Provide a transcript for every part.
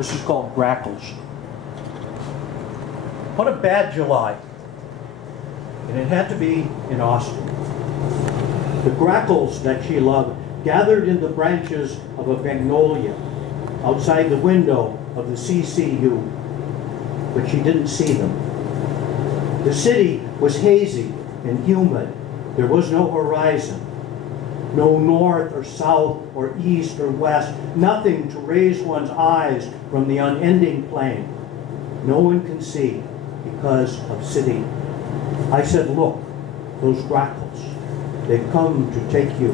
This is called Grapples. What a bad July. And it had to be in Austin. The grackles that she loved gathered in the branches of a magnolia outside the window of the CCU, but she didn't see them. The city was hazy and humid. There was no horizon, no north or south or east or west, nothing to raise one's eyes from the unending plain. No one can see because of city. I said, look, those grackles, they've come to take you.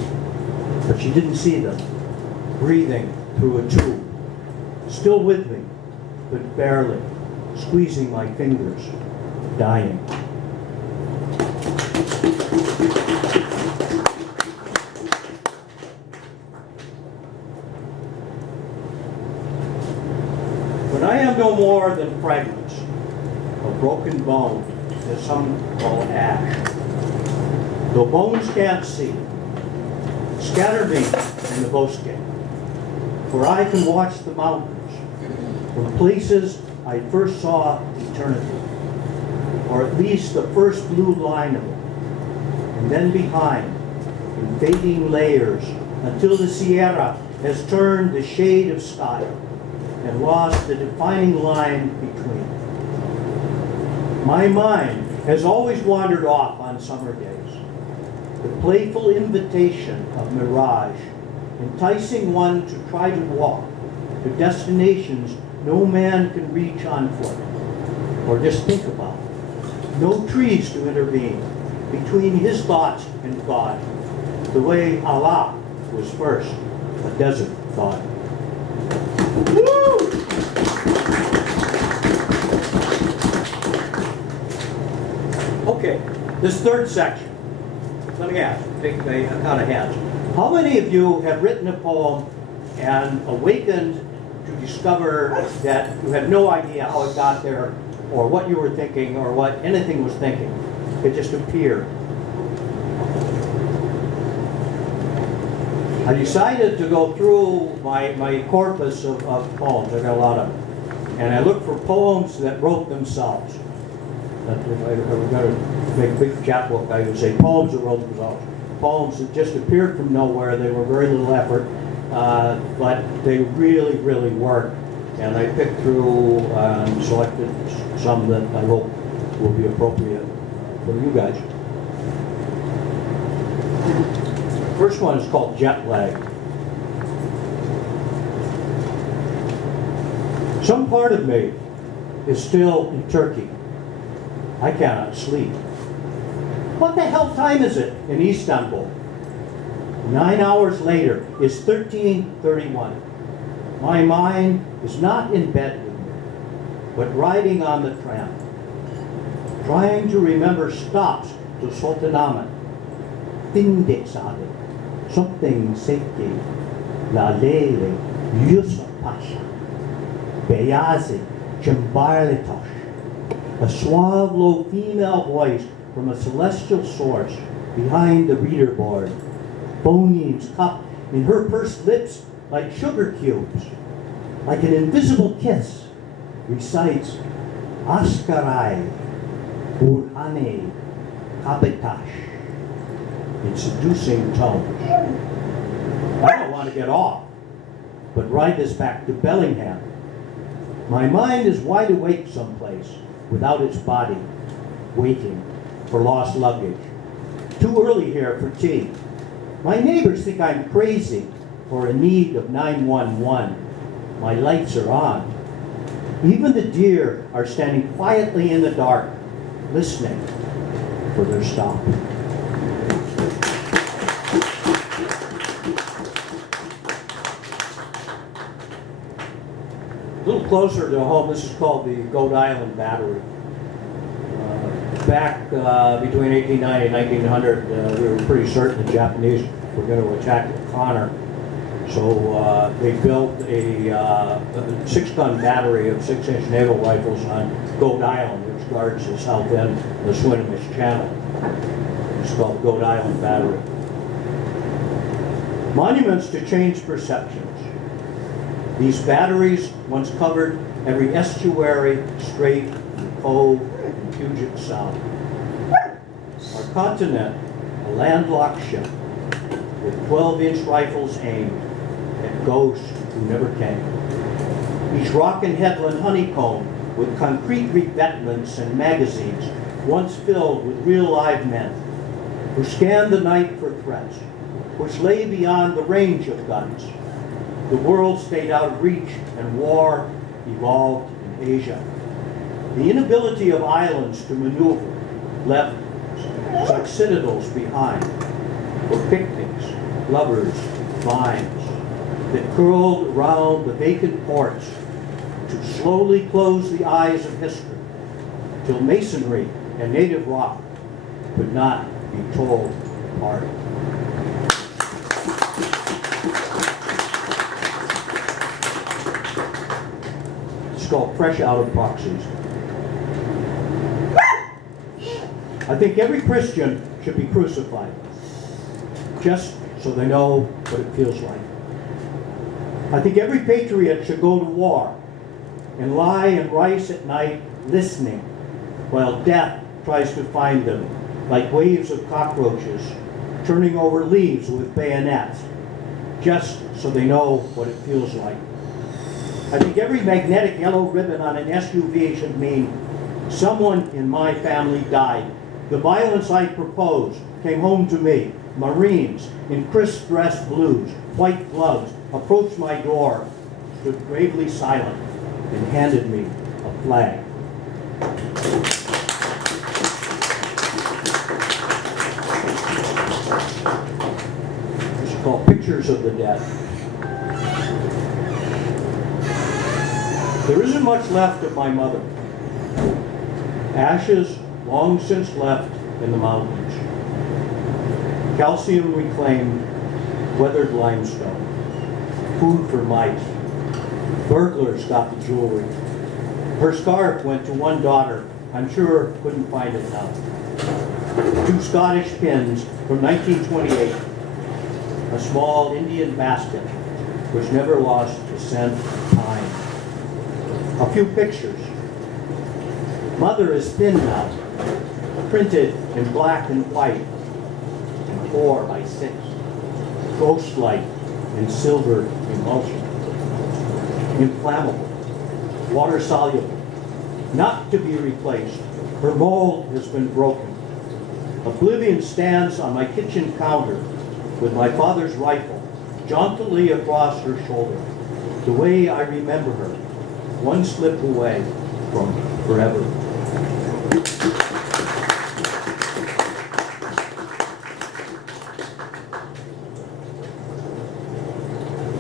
But she didn't see them, breathing through a tube, still with me, but barely, squeezing my fingers, dying. But I am no more than fragments of broken bone that some call ash. Though bones can't see, scatter me in the bosque, for I can watch the mountains from places I first saw eternity, or at least the first blue line of it, and then behind in fading layers until the Sierra has turned the shade of sky and lost the defining line between. My mind has always wandered off on summer days. The playful invitation of mirage, enticing one to try to walk to destinations no man can reach on foot or just think about. No trees to intervene between his thoughts and God, the way Allah was first a desert God. Woo! Okay, this third section. Let me ask, take a count of hands. How many of you have written a poem and awakened to discover that you had no idea how it got there, or what you were thinking, or what anything was thinking? It just appeared. I decided to go through my corpus of poems. I got a lot of them. And I looked for poems that wrote themselves. If I were going to make a big chapbook, I would say poems that wrote themselves. Poems that just appeared from nowhere. They were very little effort, but they really, really worked. And I picked through and selected some that I hope will be appropriate for you guys. First one is called Jet Lag. Some part of me is still in Turkey. I cannot sleep. What the hell time is it in Istanbul? 9 hours later is 13:31. My mind is not in bed with me, but riding on the tram, trying to remember stops to Sultanahmet, Findexade, something Sekti, Lalele, Yusuf Pasha, Beyazi, Cimbarlitosh, a suave, low female voice from a celestial source behind the reader board, phonemes cupped in her pursed lips like sugar cubes, like an invisible kiss, recites Askarai, Burhane, Kabetash, in seducing tones. I don't want to get off, but ride this back to Bellingham. My mind is wide awake someplace, without its body, waiting for lost luggage. Too early here for tea. My neighbors think I'm crazy or in need of 911. My lights are on. Even the deer are standing quietly in the dark, listening for their stop. A little closer to home, this is called the Goat Island Battery. Back between 1890 and 1900, we were pretty certain the Japanese were going to attack Connor. So they built a 6-gun battery of 6-inch naval rifles on Goat Island, which guards the south end of the Swinomish Channel. It's called Goat Island Battery. Monuments to change perceptions. These batteries once covered every estuary, strait, and cove, and Puget Sound. Our continent, a landlocked ship, with 12-inch rifles aimed at ghosts who never came. Each rock and headland honeycomb with concrete revetments and magazines, once filled with real live men, who scanned the night for threats, which lay beyond the range of guns. The world stayed out of reach, and war evolved in Asia. The inability of islands to maneuver left such citadels behind for picnics, lovers, vines that curled around the vacant ports to slowly close the eyes of history, till masonry and native rock could not be told apart. It's called Fresh Out of Proxies. I think every Christian should be crucified, just so they know what it feels like. I think every patriot should go to war and lie in rice at night listening while death tries to find them like waves of cockroaches turning over leaves with bayonets, just so they know what it feels like. I think every magnetic yellow ribbon on an SUV should mean someone in my family died. The violence I proposed came home to me. Marines in crisp dress blues, white gloves, approached my door, stood gravely silent, and handed me a flag. It's called Pictures of the Dead. There isn't much left of my mother. Ashes long since left in the mountains. Calcium reclaimed, weathered limestone. Food for mice. Burglars got the jewelry. Her scarf went to one daughter. I'm sure couldn't find it now. 2 Scottish pins from 1928. A small Indian basket which never lost the scent of time. A few pictures. Mother is thin now, printed in black and white, and 4 by 6. Ghost light in silver emulsion. Inflammable, water soluble, not to be replaced. Her mold has been broken. Oblivion stands on my kitchen counter with my father's rifle jauntily across her shoulder, the way I remember her, one slip away from forever.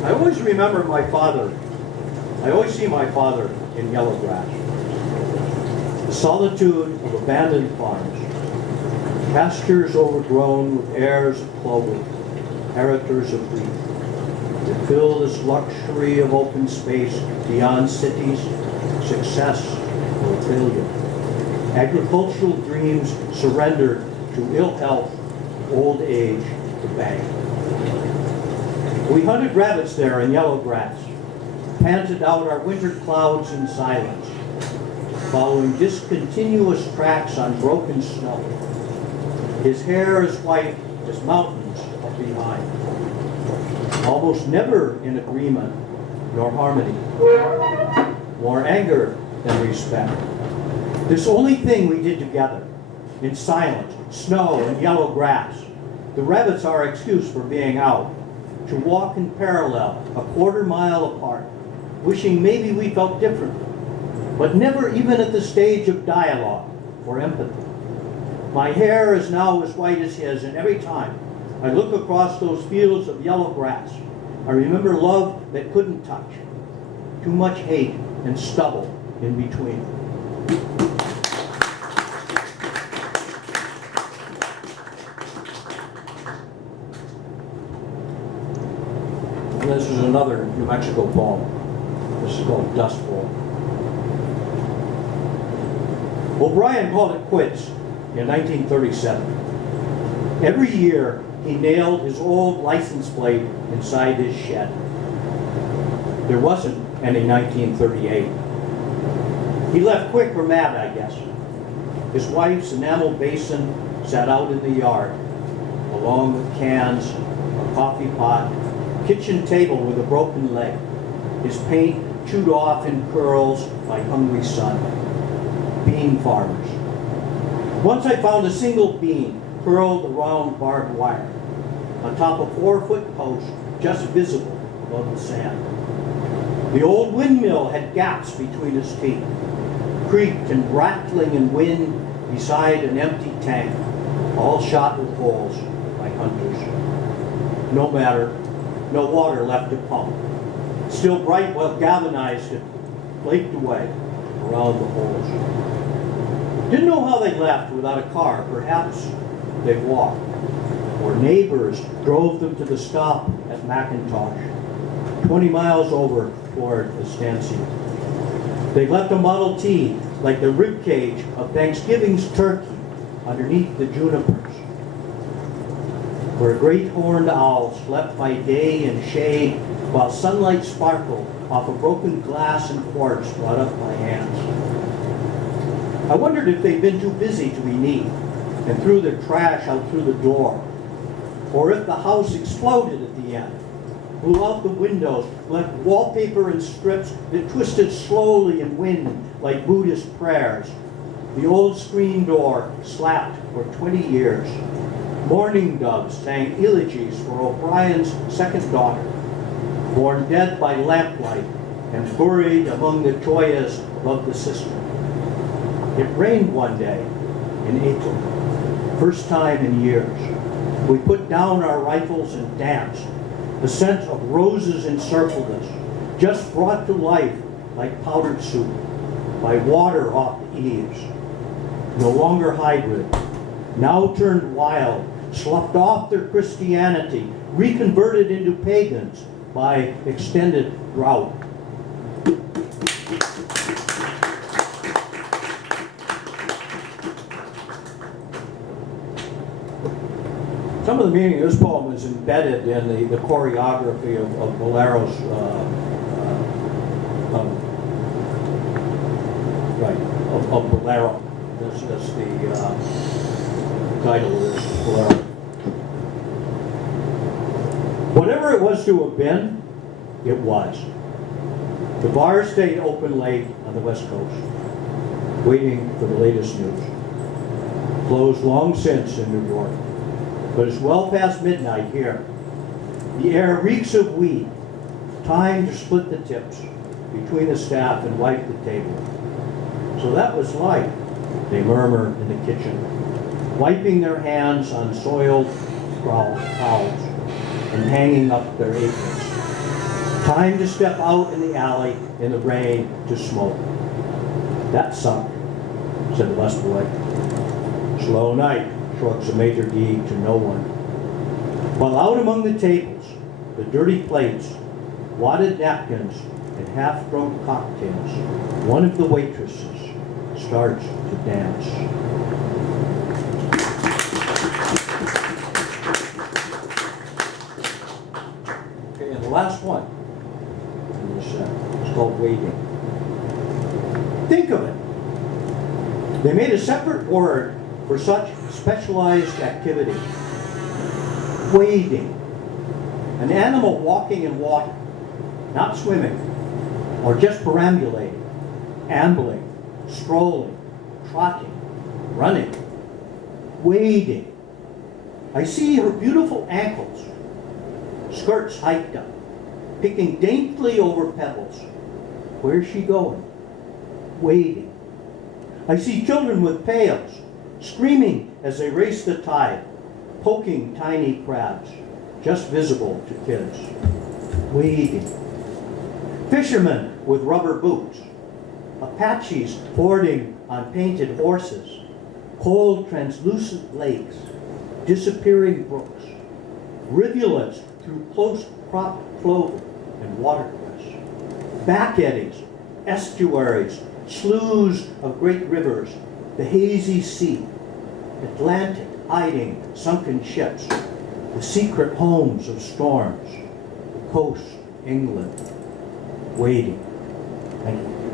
I always remember my father. I always see my father in yellow grass. The solitude of abandoned farms, pastures overgrown with heirs of clover, heritors of wheat, that fill this luxury of open space beyond cities, success or failure. Agricultural dreams surrendered to ill health, old age, the bank. We hunted rabbits there in yellow grass, panted out our winter clouds in silence, following discontinuous tracks on broken snow. His hair is white as mountains up behind, almost never in agreement nor harmony, more anger than respect. This only thing we did together, in silence, snow and yellow grass. The rabbits are our excuse for being out, to walk in parallel, a quarter mile apart, wishing maybe we felt differently, but never even at the stage of dialogue or empathy. My hair is now as white as his, and every time I look across those fields of yellow grass, I remember love that couldn't touch, too much hate and stubble in between. And this is another New Mexico poem. This is called Dust Bowl. O'Brien called it quits in 1937. Every year, he nailed his old license plate inside his shed. There wasn't any 1938. He left quick or mad, I guess. His wife's enamel basin sat out in the yard, along with cans, a coffee pot, kitchen table with a broken leg, his paint chewed off in curls by hungry sun. Bean farmers. Once I found a single bean curled around barbed wire, atop a 4-foot post just visible above the sand. The old windmill had gaps between its teeth, creaked and rattling in wind beside an empty tank, all shot with holes by hunters. No matter, no water left to pump. Still bright, well galvanized, it flaked away around the holes. Didn't know how they left without a car. Perhaps they walked, or neighbors drove them to the stop at McIntosh, 20 miles over toward Estancia. They left a Model T like the ribcage of Thanksgiving's turkey underneath the junipers, where a great horned owl slept by day in shade while sunlight sparkled off a broken glass and quartz brought up by hands. I wondered if they'd been too busy to be neat and threw their trash out through the door, or if the house exploded at the end, blew out the windows, left wallpaper in strips that twisted slowly in wind like Buddhist prayers. The old screen door slapped for 20 years. Mourning doves sang elegies for O'Brien's second daughter, born dead by lamplight and buried among the joyas above the cistern. It rained one day in April, first time in years. We put down our rifles and danced. The scent of roses encircled us, just brought to life like powdered soup, by water off the eaves. No longer hybrid, now turned wild, sloughed off their Christianity, reconverted into pagans by extended drought. Some of the meaning of this poem is embedded in the choreography of Bolero's, of Bolero. That's the title of this, Bolero. Whatever it was to have been, it was. The bar stayed open late on the West Coast, waiting for the latest news. Closed long since in New York, but it's well past midnight here. The air reeks of weed. Time to split the tips between the staff and wipe the table. So that was life, they murmur in the kitchen, wiping their hands on soiled towels and hanging up their aprons. Time to step out in the alley in the rain to smoke. That sunk, said the busboy. Slow night, shrugs a Major D to no one. While out among the tables, the dirty plates, wadded napkins, and half-drunk cocktails, one of the waitresses starts to dance. Okay, and the last one in this set is called Waiting. Think of it. They made a separate word for such specialized activity. Wading. An animal walking in water, not swimming, or just perambulating, ambling, strolling, trotting, running, wading. I see her beautiful ankles, skirts hiked up, picking daintily over pebbles. Where's she going? Wading. I see children with pails, screaming as they race the tide, poking tiny crabs, just visible to kids. Wading. Fishermen with rubber boots, Apaches boarding on painted horses, cold translucent lakes, disappearing brooks, rivulets through close-cropped clover and watercress, back eddies, estuaries, sloughs of great rivers, the hazy sea, Atlantic hiding sunken ships, the secret homes of storms, the coast, England. waiting. And